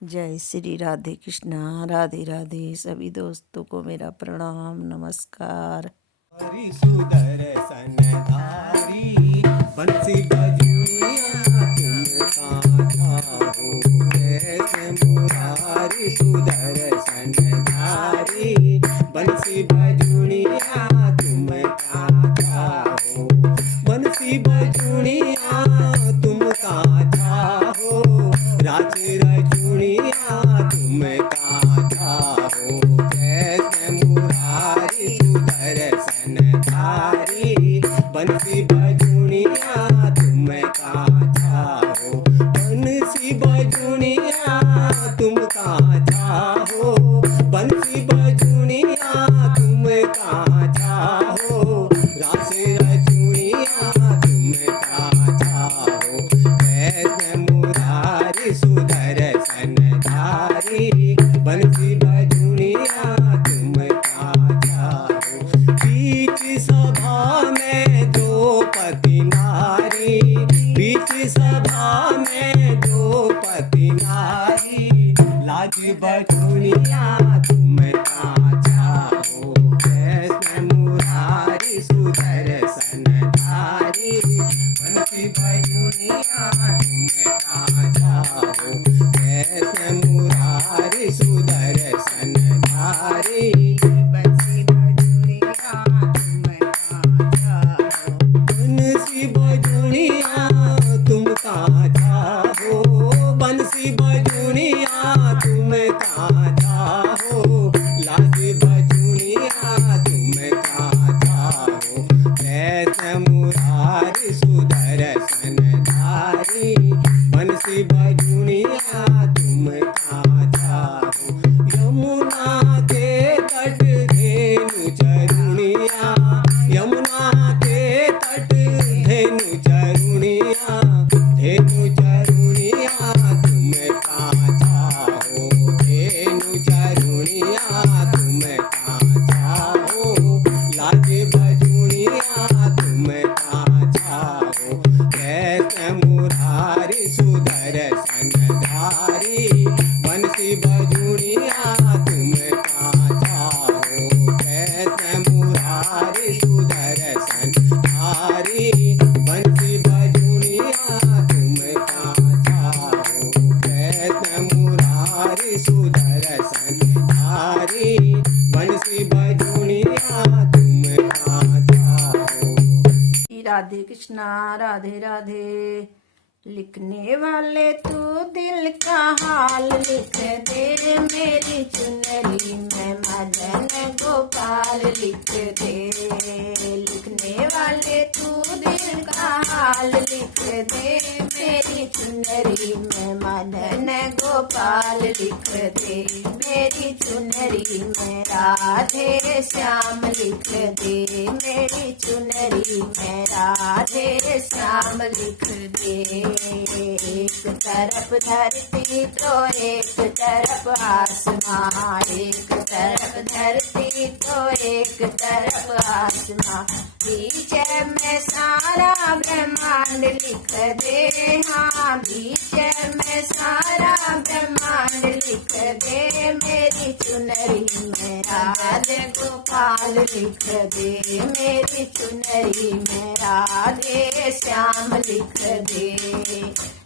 जय श्री राधे कृष्णा। राधे राधे। सभी दोस्तों को मेरा प्रणाम, नमस्कार। हरि सुदर्शन धारी बंसी बजुइया तुम कान्हा हो। कैसे मुरारी सुदर्शन धारी बंसी बजुइया तुम कान्हा हो। बंसी बजुइया तुम कान्हा हो। राज रजुइया तुम कान्हा हो। कैसे मुरारी सुदर्शन धारी बंसी बजुइया तुम कान्हा हो। बंसी बजुइया तुम कान्हा हो। बंसी बजुइया तुम कान्हा हो। रास रजुइया तुम कान्हा हो। कैसे मुरारी सुदर्शन धारी बंसी बजुइया तुम कान्हा हो। बीच सभा में द्रौपदी नारी, बीच सभा में द्रौपदी नारी, लाज बजुइया तुम कान्हा हो। कैसे मुरारी सुदर्शन धारी बंसी बजुइया तुम कान्हा हो। कैसे मुरारी सुदर्शन धारी बंसी बजुइया तुम कान्हा हो। बंसी बजुइया तुम कान्हा हो। बंसी बजुइया तुम कान्हा हो। लाज बजुइया तुम कान्हा हो। कैसे मुरारी सुदर्शन धारी बंसी बजुइया तुम कान्हा हो। यमुना के तट धेनु चरुणिया, यमुना के तट धेनु चरुणिया, धेनु चरुणिया तुम कान्हा हो। धेनु चरुणिया तुम कान्हा हो। लाज बजुइया तुम कान्हा हो। कैसे मुरारी सुदर्शन धारी बंसी बजुइया तुम कान्हा हो। कैसे मुरारी सुदर्शन धारी बंसी बजुइया तुम कान्हा हो। कैसे मुरारी सुदर्शन धारी बंसी बजुइया तुम कान्हा हो। राधे कृष्णा। राधे राधे। लिखने वाले तू दिल का हाल लिख दे, मेरी चुनरी में मदन गोपाल लिख दे। लिखने वाले तू दिल का हाल लिख दे, मेरी चुनरी में मदन गोपाल लिख दे। मेरी चुनरी में राधे श्याम लिख दे, मेरी चुनरी में राधे श्याम लिख दे। एक तरफ धरती तो एक तरफ आसमां, एक तरफ धरती तो एक तरफ आसमां, बीच में सारा ब्रह्मांड लिख दे। हाँ, बीच में सारा ब्रह्मांड लिख दे। मेरी चुनरी में राधे गोपाल लिख दे, मेरी चुनरी में राधे श्याम लिख दे।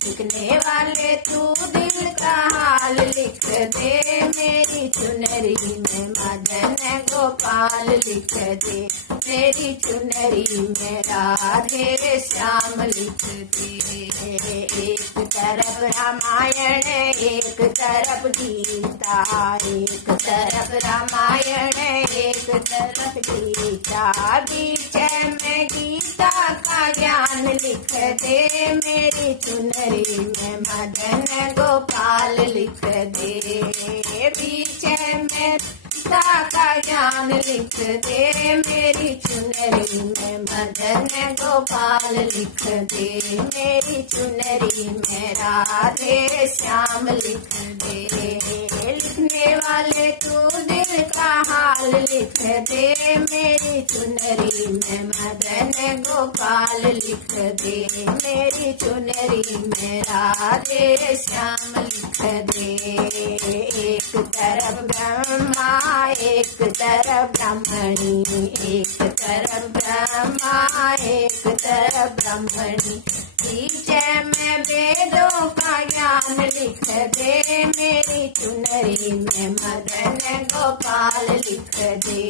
लिखने वाले तू दिल का हाल लिख दे, मेरी चुनरी में मदन गोपाल लिख दे। मेरी चुनरी में राधे श्याम लिख दे। एक तरफ रामायण एक तरफ गीता, एक तरफ रामायण एक तरफ गीता, बीच में गीता का ज्ञान लिख दे। मेरी चुनरी में मदन गोपाल लिख दे। बीच में गीता का ज्ञान लिख दे। मेरी चुनरी में मदन गोपाल लिख दे। मेरी चुनरी में राधे श्याम लिख दे। लिखने वाले तू दिल का हाल लिख दे, मेरी चुनरी में मदन गोपाल लिख दे, मेरी चुनरी में राधे श्याम लिख दे। एक तरफ ब्रह्मा एक तरफ ब्राह्मणी, एक तरफ ब्रह्मा एक तरफ ब्राह्मणी, बीच में वेदों का ज्ञान लिख दे, मेरी चुनरी में मदन गोपाल लिख दे।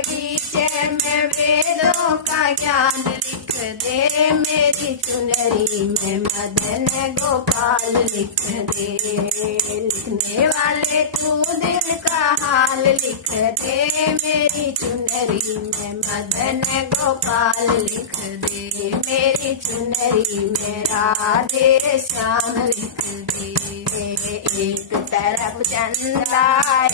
बीच में वेदों का ज्ञान लिख दे, मेरी चुनरी में मदन गोपाल लिख दे। लिखने वाले तू दिल का हाल लिख दे, मेरी चुनरी में मदन गोपाल लिख दे, मेरी चुनरी में राधे श्याम लिख दे। एक तरफ चंदा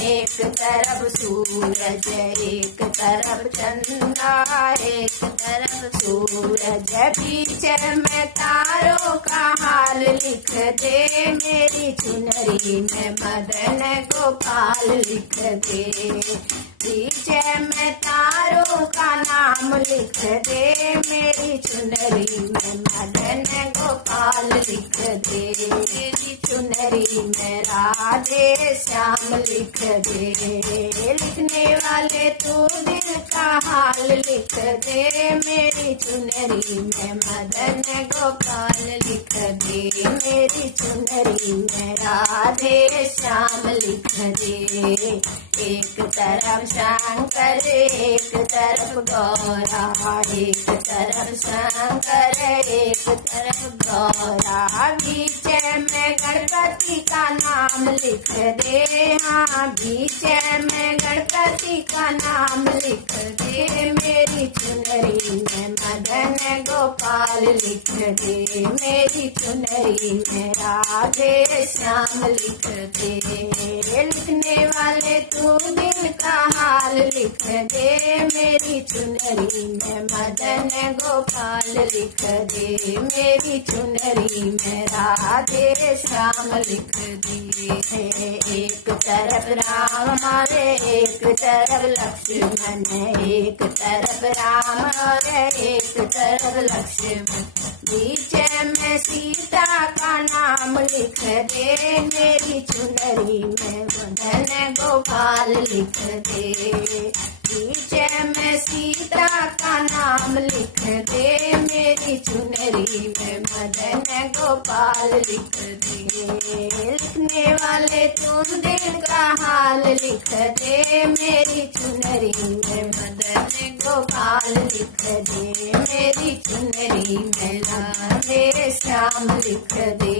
एक तरफ सूरज, एक तरफ चंदा एक तरफ सूरज, बीच में तारों का हाल लिख दे, मेरी चुनरी में मदन गोपाल लिख दे। बीच में तारों का नाम लिख दे, मेरी चुनरी में मदन गोपाल लिख दे, मेरी चुनरी में राधे श्याम लिख दे। लिखने वाले तू दिल का हाल लिख दे, मेरी चुनरी में मदन गोपाल लिख दे, मेरी चुनरी में राधे श्याम लिख दे। एक तरफ शंकर एक तरफ गौरा, एक तरफ शंकर एक तरफ गौरा, बीच में गणपति का नाम लिख दे, हाँ बीच में गणपति का नाम लिख दे, मेरी चुनरी में मदन गोपाल लिख दे, मेरी चुनरी में राधे श्याम लिख दे। लिखने वाले तू दिल का हाल लिख दे, मेरी चुनरी में मदन गोपाल लिख दे, मेरी चुनरी में राधे श्याम लिख दे। एक तरफ राम हरे एक तरफ लक्ष्मण, एक तरफ राम हरे एक तरफ लक्ष्मण, बीच में सीता का नाम लिख दे, मेरी चुनरी में मदन गोपाल लिख दे। बीच में सीता का नाम लिख दे, मेरी चुनरी में मदन गोपाल लिख दे। लिखने वाले तुम दिल का हाल लिख दे, मेरी चुनरी में मदन गोपाल लिख दे, मेरी चुनरी में राधे श्याम लिख दे।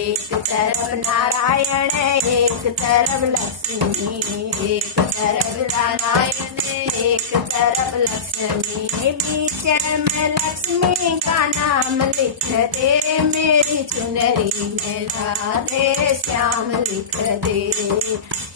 एक तरफ नारायण एक तरफ लक्ष्मी, एक तरफ नारायण एक तरफ लक्ष्मी, बीच में लक्ष्मी का नाम लिख दे, मेरी चुनरी में राधे श्याम लिख दे।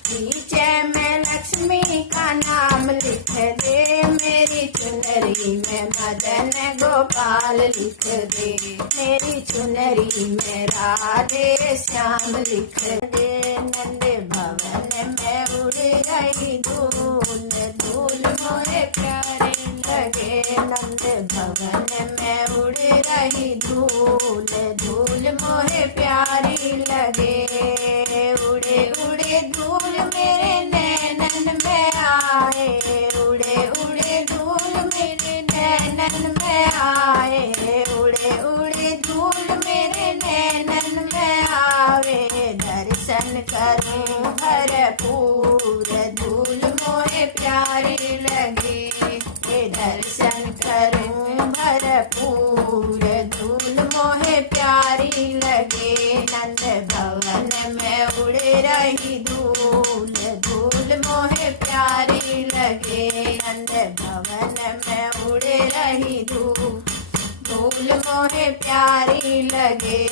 बीच में लक्ष्मी का नाम लिख दे, मेरी चुनरी में मदन गोपाल लिख दे, मेरी चुनरी में राधे श्याम लिख दे। नंद भवन में उड़ रही धूल, धूल मोरे प्यारे लगे, नंद भवन में उड़ रही धूल, धूल मोहे प्यारी लगे। उड़े उड़े धूल मेरे नैनन में आए, उड़े उड़े धूल मेरे नैनन में आए, उड़े उड़े धूल मेरे नैनन में आवे। दर्शन करूं भरपूर, धूल मोहे प्यारी लगे, दर्शन करूं भरपूर, धूल मोहे प्यारी लगे। नंद भवन में उड़ रही धूल, धूल मोहे प्यारी लगे, नंद भवन में उड़ रही धूल, धूल मोहे प्यारी लगे।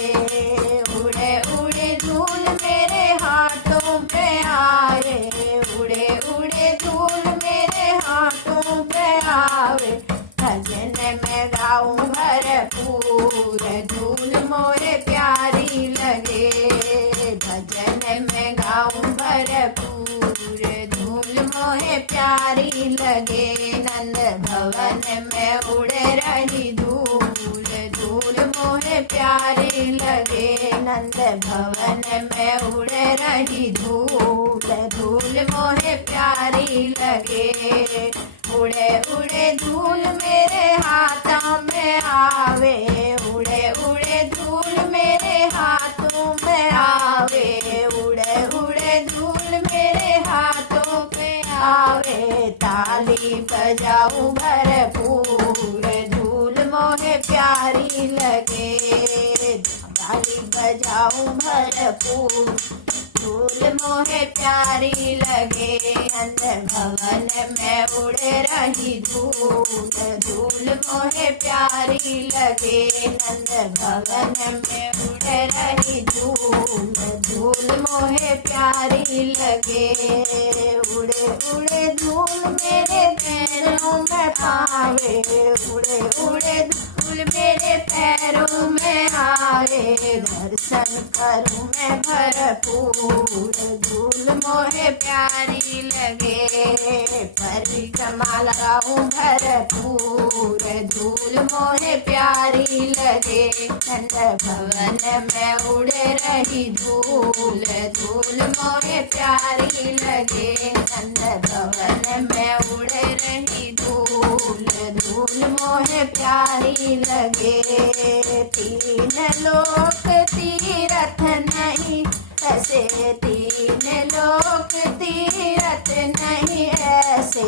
उड़े उड़े धूल मेरे हाथों पे आए, उड़े उड़े धूल मेरे हाथों पे आवे। भजन में गाऊं भरपूर, धूल मोरे प्यारी लगे, भजन में गाऊं भरपूर, धूल मोहे प्यारी लगे। नंद भवन में उड़े रही धूल, धूल मोहे प्यारी लगे। नंद भवन में उड़े रही धूल, धूल मोहे प्यारी लगे। उड़े उड़े धूल मेरे हाथों में आवे, उड़े उड़े धूल मेरे हाथों में आवे। उड़े उड़े धूल मेरे हाथों पे आवे। ताली बजाऊं भरपूर, धूल मोहे प्यारी लगे। ताली बजाऊं भरपूर, धूल मोहे प्यारी लगे। नंद भवन में उड़े रही धूल, धूल मोहे प्यारी लगे। नंद भवन में उड़े रही धूल, धूल मोहे प्यारी लगे। उड़े उड़े धूल मेरे पैरों में आवे, उड़े उड़े धूल मेरे पैरों में आवे। दर्शन करूं मैं भरपूर, धूल मोहे प्यारी लगे। परिक्रमा लगाऊं भरपूर, धूल मोहे प्यारी लगे। नंद भवन में उड़े रही धूल, धूल मोहे प्यारी लगे। नंद भवन में उड़े रही धूल, धूल मोहे प्यारी लगे। तीन लोक तीरथ नहीं ऐसे, तीन लोक तीरथ नहीं ऐसे।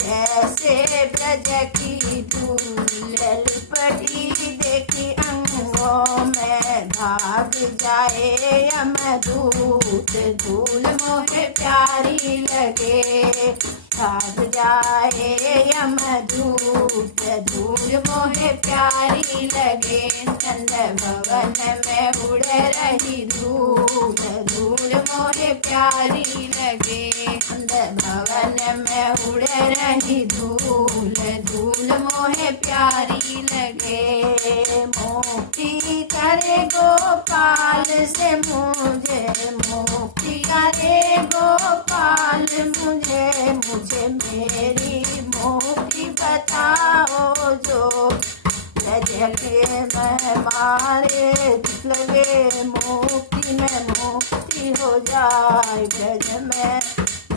जैसे ब्रज की धूल लिपटी देखी अंगों में, भाग जाए यमदूत, धूल मोहे प्यारी लगे। भाग जाए यमदूत, धूल मोहे प्यारी लगे। नंद भवन में उड़े रही धूल, धूल मोहे प्यारी लगे। नंद भवन में उड़े रही धूल, धूल मोहे प्यारी लगे। मुक्ति करे गोपाल से मुझे, मुक्ति करे गोपाल मुझे। मुझे मेरी मुक्ति बताओ जो, जगे मैं मारे लगे। मुक्ति में मुक्ति हो जाए, ब्रज में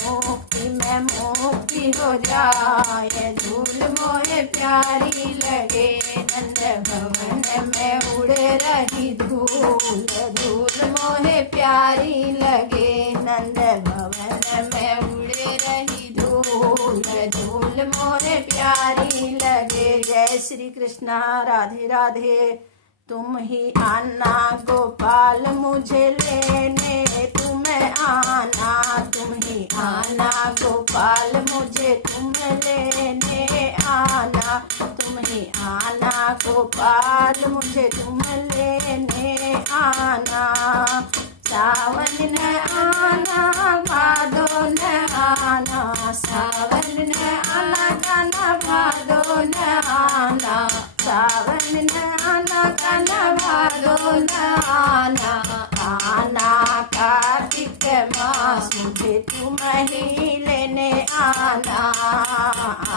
मुक्ति में मुक्ति हो जाए। धूल मोहे प्यारी लगे। नंद भवन में उड़े रही धूल, धूल मोहे प्यारी लगे। नंद भवन में उड़े रही धूल, धूल मोहे प्यारी लगे। जय श्री कृष्णा, राधे राधे। तुम ही आना गोपाल मुझे लेने, तुम्हें आना, तुम ही आना गोपाल मुझे तुम लेने आना। तुम ही आना गोपाल मुझे तुम लेने आना। सावन न आना भादो न आना, सावन न आना गाना भादो न आना। सावन न आना गाना भादो न आना। आना कार्तिक मास मुझे तुम ही लेने आना।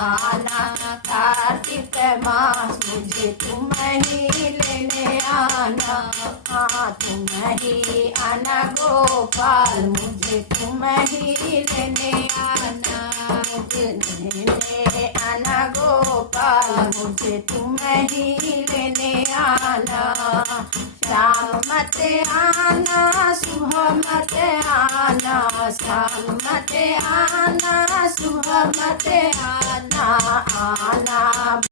आना कार्तिक मास मुझे तुम ही लेने आना। तुम ही आना गोपाल मुझे तुम ही लेने आना। मुझे लेने आना गोपाल मुझे तुम ही लेने आना। शाम मत आना सुबह मत आना, शाम मत आना सुबह मत आना। आना